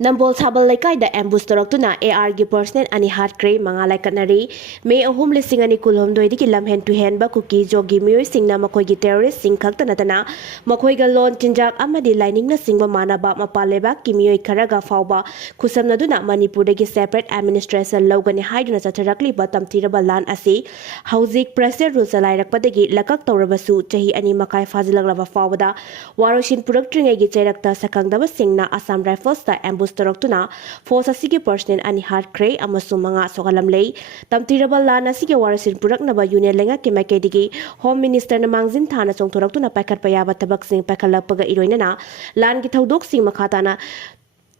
Nambol Sabal Laikai ambush Toraktuna AR gi personnel ani Pikhre manga laikatnari May ahum lising ani kulhom doidiki lam hand to hand ba kuki jogi mioi singna makoi gi terrorist sing khakta natana makoi ga lon chinjak amadi lining na singba manaba mapaleba ki mioi kharaga fawba khusam naduna Manipur dagi separate administration logani haiduna chatharakli ba tamthiraba lan asi hauzik pressure rules alairakpadagi lakak tawrabasu chahi ani makai fazilaglaba fawbada waroshin puraktringer gi chairakta sakangdaba singna Assam Rifles ta ambush Tourakhtuna force asigi personnel ani Pikhre amasung manga sogalamlei tamtiraba lan asigi warasin puraknaba union lenga kemakedigi home minister na mangjin thana chongthoraktuna paikhatpa yaba tabaksing paikhalakpaga iroinana lan gi thodok sing makhatana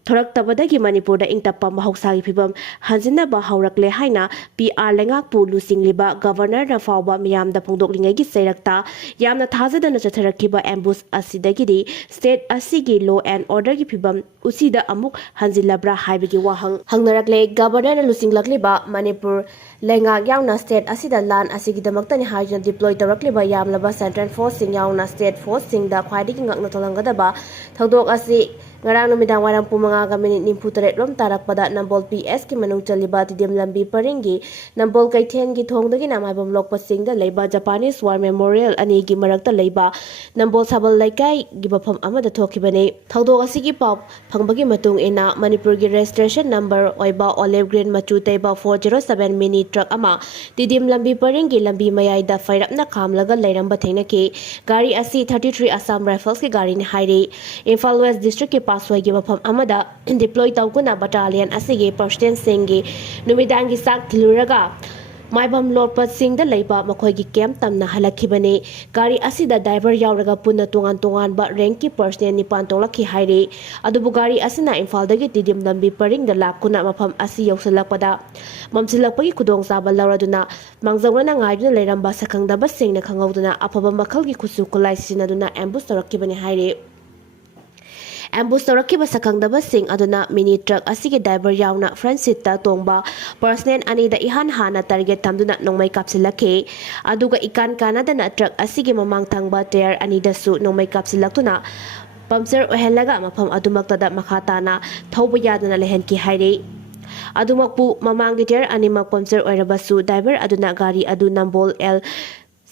Thoraktabadagi Manipurda ingtappa mahausagi phibam hanjinaba haurakle haina PR lengak pu lusingliba governor na fawba miyamda phongdoklingai gi seirakta yamna thajadana chatharakiba ambush asidagidi state asigi law and order gi phibam usida amuk hanjilabra haibigi wahang hangnarakle governor na lusinglakliba Manipur lengak yauna state asida lan asigidamaktani hajna deploy tawrakliba yamlaba central force sing yauna state force singda khwaidigi ngakna tolangadaba thodok asi ngarang numidang warang pumanga minit 93 rom tarakpada Nambol PS ki manung chaliba tidim lambi paringi Nambol kaithen gi thongdagi namaibam lokpa singda leiba Japanese War Memorial ani gi marakta leiba Nambol Sabal Laikai gi bafam amada thokibane thodok asigi pau phangbagi matung ena Manipur gi registration number oiba olive green machu teiba 407 mini truck ama tidim lambi paringi lambi mayai da fairapna khamlaga leiramba thenaki gari asi 33 Assam Rifles ki gari ni hairi Imphal West District ki paswai gi bafam amada deploy tawkuna battalion asigi personnel singi numidangi sak thiluraga maibam lorpat singda leiba makoi gi camp tamna halakhibane gari asida driver yauraga punna tongan ba rank ki personnel nipan tolakhi haire adubu gari asina Imphal dagi tidim lambi paring da lakuna mafam asi yausalakpada mamsilakpagi kudong saba lauraduna mangjawna ngaiduna leiramba sakangdaba singna khangauduna afaba makhlgi khusu kulai sinaduna ambush torakkibane haire ambush torakiba sakangdaba sing aduna mini truck asigi driver yauna front seat ta tongba personnel ani da ihan hana target tamduna nongmai kapsilakhe aduga ikan kanadana truck asigi mamang thangba tire ani dasu nongmai kapsilaktuna puncture ohelaga mafam adumaktada makhatana thauba yadana lehenki haire adumakpu mamang tire ani mak puncture oirabasu driver aduna gari adu Nambol L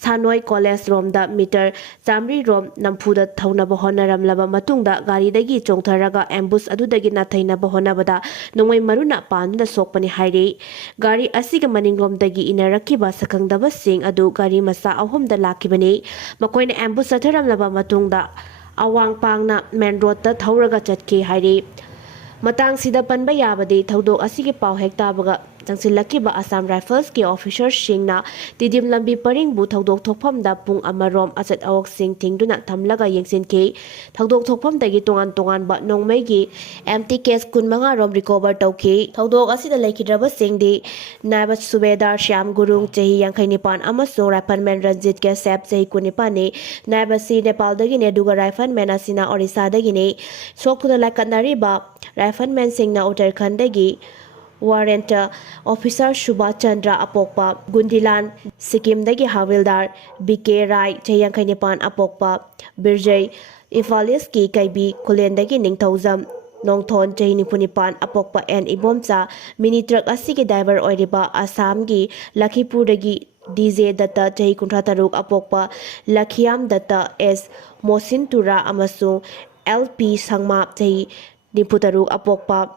Sanoi College Romda meter Chamri Rom Nampuda Thaunaba Honaramlaba Matungda Garidagi Chongtharaga ambush adudagi Nathainaba Honabada Nongmai Maruna Panduna Sokpani Haire Gari Asiga Maninglomdagi Inarakiba Sakangdaba Sing Adu Gari Masa Ahumda Lakibani Makoina ambush Atharamlaba Matungda Awang Pangna main road ta Thauraga Chatki Haire Matang sida panba yabadi thodok asigi pau hekta baga changsilakiba Assam Rifles ki officers singna tidim lambi paring bu thodok thokpham da pung amarom achat awak sing thingduna thamlaga yengsinki thodok thokpham dagi tongan ba nongmai gi empty case kunmanga rom recover tawki thodok asida laikhidraba singdi naiba subedar Shyam Gurung chahi 59 amasung rifleman Ranjit ke sep chahi 19 ni naiba si Nepal dagi ne duga rifleman asina Orissa dagi ne sokuna laikanari ba rifleman singna Uttarakhand dagi Warrant Officer Subha Chandra Apokpa Gundilan Sikkim dagi Havildar BK Rai Chayankhanipan Apokpa Birjay Imphal ki Kaibi Kulen dagi Ningthauzam Nongthon Chahinipunipan Apokpa and Ibomcha mini truck asigi driver oiriba Assam gi Lakhipur dagi DJ Datta Chahi 53 Apokpa Lakhiam Datta S Mosin Tura amasung LP Sangma Chahi 24 Apokpa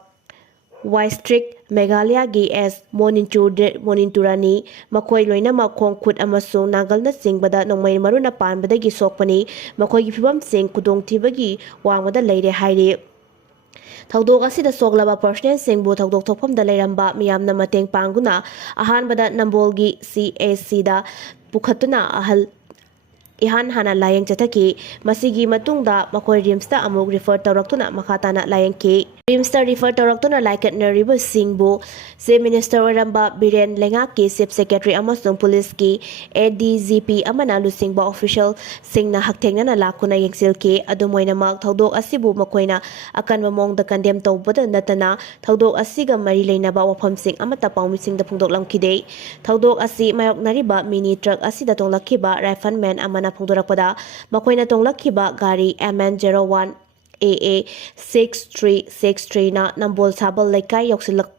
Waistrict Meghalaya gi S Moninturani makoi loina makong khut amasung nagalna singbada nongmai maruna panbadagi sokpani makoi gi phibam sing kudong thibagi wangmada leire haire thodok asida soglaba personnel singbu thodok thokpham da leiramba miyamna mateng panguna ahanbada Nambol gi CAC da pukhatuna ahal ihan hana layang chathaki masigi matungda makoi rims ta amuk refer tawraktuna makhatana layang ki rims ta refer tawraktuna laikatnariba singbu se minister oramba Biren Lengaki chief secretary amasung police ki ADGP amana lusingba official singna hakthengna lakuna yengsil ki adumoina mak thodok asibu makoina akan mamong da condemn tawbada natana thodok asiga mari leinaba wafam sing amata pawmi sing da phungdok lamkide thodok asi mayok nariba mini truck asida tonglakiba rifleman amana phungdorakpada makoina tonglakiba gari MN01 AA 6363 na Nambol Sabal Laikai Yoksilak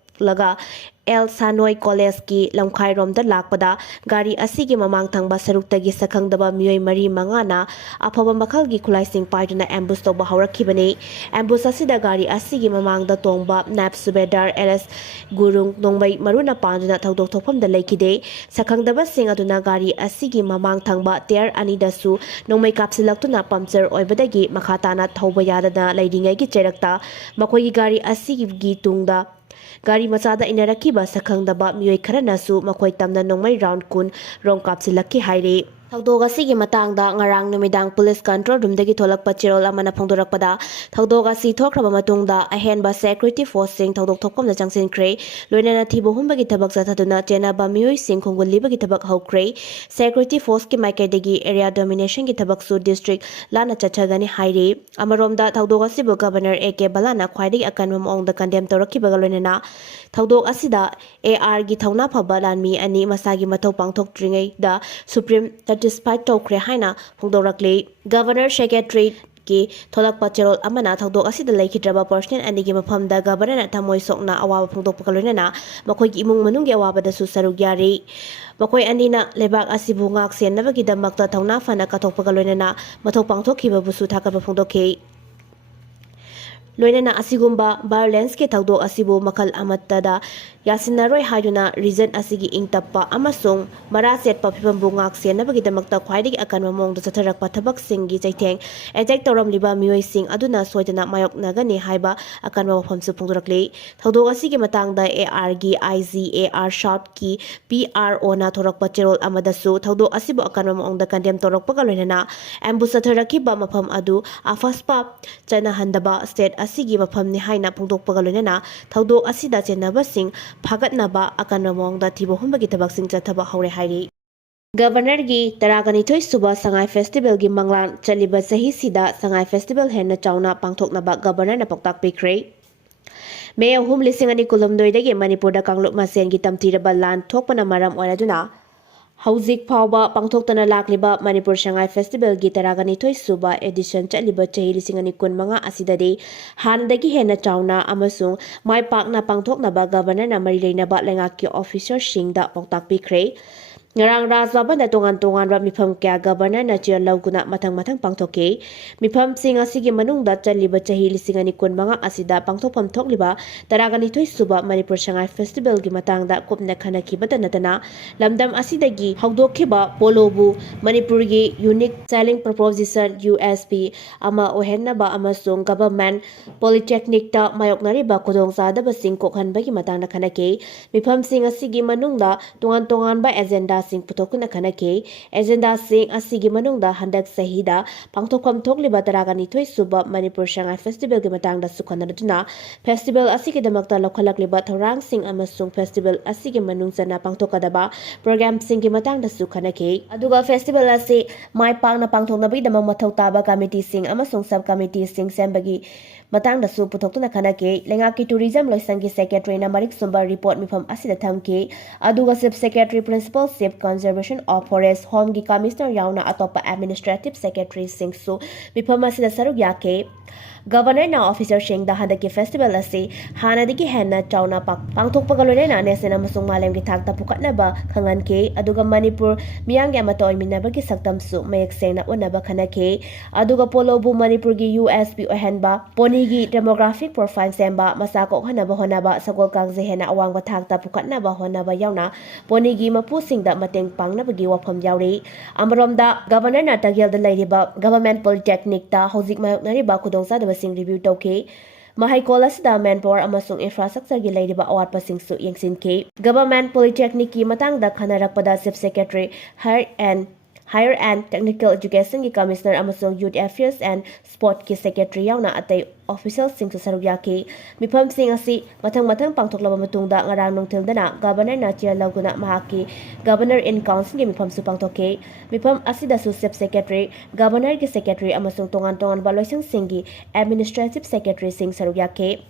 El Sanoi College ki Lamkhai Rom da lakpada gari asigi mamang thangba saruktagi sakhangdaba mioi mari mangana afaba makhlgi khulaising paiduna ambush toba haurakibani ambush asida gari asigi mamang da tongba nap subedar LS Gurung Nongbai maruna panduna thaudok thokpham da leikide sakhangdaba sing aduna gari asigi mamang thangba tier ani dasu nongmai kapsilaktuna puncture oibadagi makhatana thauba yadana leidingai gi cherakta makoi gari asigi gi tungda gari machada inarakiba sakhangdaba mioi kharanasu makoi tamna nongmai round kun rong kapsilakki haire Thaudoga sigi matangda ngarang numidang police control room dagi tholakpa chirol amana phongdorakpada thaudoga si thokraba matungda ahenba security force sing thaudok thokpamna changsinkhre loinana thibo humbagi thabak chathaduna chenaba mioi sing khongulibagi thabak haukhre security force ki maikai dagi area domination gi thabak su district lana chachagani haire amaromda thaudoga sibu governor AK Balana khwaidagi akanma maongda condemn torakibaga loinana thaudok asida AR gi thauna phaba lanmi ani masagi mathau pangthokdringai da supreme satisfied tokre haina phongdorakle governor secretary ki tholak pachirol amana thaudok asida laikhidraba personal ani gi mafamda governor na thamoi sokna awaba phongdok pakaloina makoi gi imung manung gi awaba da su saruk yari makoi anina lebak asibu ngak senabagi damakta thauna fana kathok pakaloina mathau pangthokhiba busu thakaba phongdokhe loinana asigumba violence ke thaudo asibu makal amatta yasinaroi haiduna reason asigi ingtappa amasung maraset papibam bungak senabagi damakta khwaidigi akanma mongda chatharakpa thabak singi chaitheng attack toramliba mioi sing aduna soidana mayok nagani haiba akanma mafamsu phongdorakle thaudo asigi matangda AR gi IGAR shot ki PRO na thorakpa cherol amadasu thaudo asibu akanma mongda condemn torakpa loinana ambush chatharakhiba mafam adu afaspa chana handaba state asigi mafamni haina phongdokpa loinana thaudo asida chenaba sing Phagatnaba akanma mongda thibo humbagi thabak sing chathaba haure hairi Governor gi Tourakhi suba Sangai Festival gi manglan chaliba sahi sida Sangai Festival hena chauna Pangthoknaba governor na Paotak Pikhre May ahum lising ani kulumdoi dagi Manipur da kangluk masen gi tamtiraba lan thokpana maram oiraduna Hauzik Pauba Pangthoktana lakliba Manipur Sangai Festival gi Tourakhi suba edition chaliba chahi lising ani kun manga asidade handagi hena chauna amasung mai pakna Pangthoknaba governor na mari leinaba lengaki officer singda Paotak Pikhre Ngarang Rajba na tongan ra mifam kya governor na chair lauguna mathang pangthoke mifam sing asigi manungda chaliba chahi lising ani kun manga asida pangthokpam thokliba Tourakhi suba Manipur Sangai Festival gi matangda kupna khanakibata natana lamdam asidagi hawdokhiba polobu Manipur gi unique selling proposition USP ama ohennaba amasung government polytechnic ta mayoknariba khudongchadaba sing kokhanbagi matangda khanake mifam sing asigi manungda tongan ba agenda sing putokuna khanake agenda sing asigi manungda handak sahida pangthokam thokliba Tourakhi suba Manipur Sangai Festival gi matangda sukhanaduna festival asigi damakta lokhalakliba thorang sing amasung festival asigi manungchana pangthokadaba program sing gi matangda sukhanake aduga festival ase mai pangna pangthoknabi damang mathau taba committee sing amasung sub committee sing sembagi matangda su putoktuna khanake lengaki tourism loisangi secretary na marik sumba report mifam asida thamke aduga chief secretary principal chief conservation of forest home gi commissioner yauna atopa administrative secretary sing su mifam asida saruk yake Governor na officer sing da handaki festival ase hanadigi hena chauna pangthokpaga loinana national amasung malem gi thakta pukatnaba khanganke aduga Manipur miyanggi amata oiminabagi saktamsu mayek sengna onaba khanake aduga polobu Manipur gi USP ohenba poni gi demographic profile semba masako honaba sagol kangje hena awangba thakta pukatnaba honaba yauna poni gi mapu singda mateng pangnabagi wafam yauri amromda governor na tagyal da lairiba government polytechnic ta hojik mayoknariba khudongsa sing review tauke mahai kolas da manpower amasung infrastructure gi lairiba awat pasing su yengsinke government polytechnic ki matang da khanarakpada chief secretary higher and technical education ki commissioner amasung youth affairs and sport ki secretary yauna atai official sing su saruk yake mifam sing asi mathang pangthoklaba matungda ngarang nongthildana governor na chair laguna mahaki governor in council gi mifam su pangthoke mifam asida su chief secretary governor ki secretary amasung tongan baloisang singi administrative secretary sing saruk yake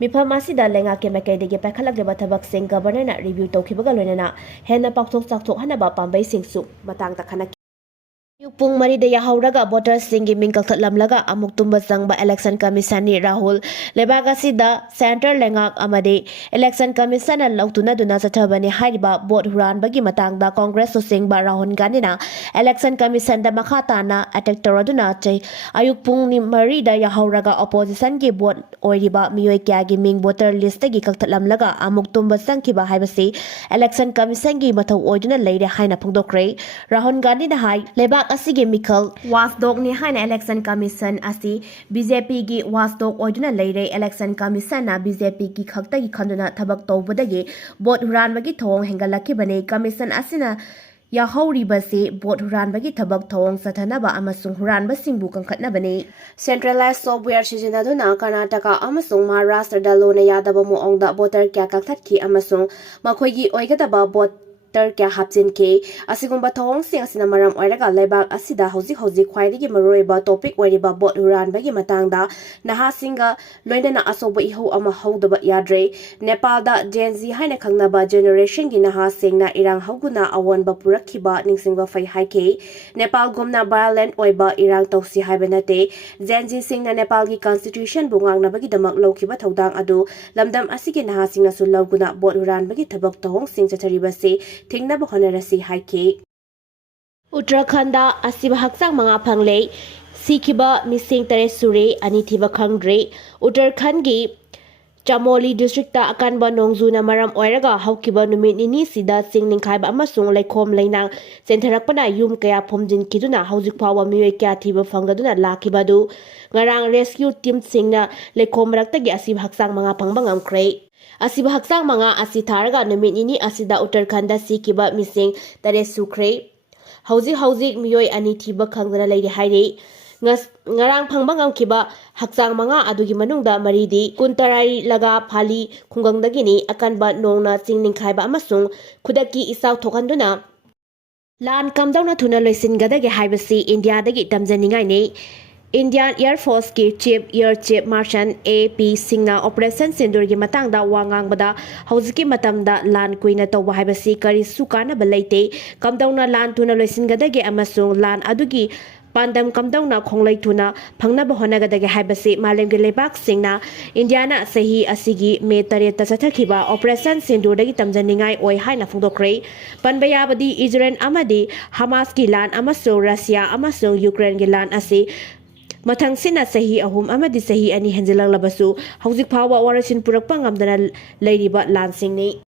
mifam asida lengake makaidegi pakhalakliba thabak sing governor na review tawkhibaga loinana hena pakthok chakthok hanaba pambai sing su matangta khana Pung Marida Yahauraga voters singi mingkal lamlaga amuk tumba sangba election commission ni Rahul lebagasi da center lengak amade election commission lautuna duna sathabani hyriba vote huran bagi matang da congress so singba Rahul Gandhi na election commission da makhata na attack toraduna chai ayuk pung ni Marida Yahauraga opposition gi vote oiba miyoi kya gi ming voter list gi kalthalamlaga amuk tumba sangkiba haibasi election commission gi mathau oiduna leire haina phongdokre Rahul Gandhi na hai lebak asigi makhl wasdog ni haina election commission asi BJP gi wasdog oiduna leire election commission na BJP gi khakta gi khanduna thabak tawbadagi vote huranbagi thong hengalaki bane commission asina Yahauribasi vote huranbagi thabak thong sathanaba amasung huranbasingbu kangkhatnabani centralized software sijinaduna Karnataka amasung Maharashtra da lona yadaba muongda voter kya kakthaki amasung makhoigi oigadaba vote kya hapjin ke asigumba thong sing asina maram oiraga lebak asida hoji khwaidigi maroiba topic oiriba bot huran bagi matangda naha singa loinana asoba iho ama hodaba yadre Nepal da Gen Z haina khangnaba generation gi naha singna irang hoguna awonba purakhiba ningsingba fai haike Nepal gumna violent oiba irang tausi haibanate Gen Z singna Nepal gi constitution bungang bagi damak lokhiba thodang adu lamdam asigi naha singna sulawguna bot huran bagi thabak thong sing chatharibase Tingna Bohanarasi Haike Uttarakhanda Asiba Haksang Manga Pangle Sikiba Missing Tare Sure Anithiba Khangdre Uttarakhand gi Chamoli district ta akanba nongzuna maram oiraga haukiba numit nini sida singninkhaiba amasung laikom lainang sentharakpana yum kaya phomjin kiduna hauzik phawa miyoi kya thiba phangduna lakibadu ngarang rescue team singna laikom raktagi asiba haksang manga phangba ngamkre Asiba haksang manga asi tharaga numit nini asida Uttarakhanda sikiba missing tare sukre hauzik miyoi ani thiba khangdana leire haire ngarang phangba ngamkiba haksang manga adugi manungda maridi kuntarai laga phali khungangdagini akanba nongna chingninkhaiba amasung khudaki isaw thokhanduna lan kamdawna thuna loisingadage haibasi India dagi tamjaningai ne Indian Air Force ki Air Chief Marshal A.P. Singna Operation Sindur gi matangda wangangbada hauziki matamda lan kuina tawba haibasi kari sukana balaite kamdawna lan tuna loisingadage amasung lan adugi pandam kamdawna khonglai tuna phangnaba honagadage haibasi malemgi lebak singna Indiana sahi asigi me tare ta sathakiba Operation Sindur dagi tamjaningai oi haina phongdokre panbayabadi Israel amadi Hamas ki lan amasung Russia amasung Ukraine gi lan asi Mathang sina sahi ahum amadi sahi ani henjilang labasu hauzik phawa warasin purakpa ngamdana leiriba lansing ni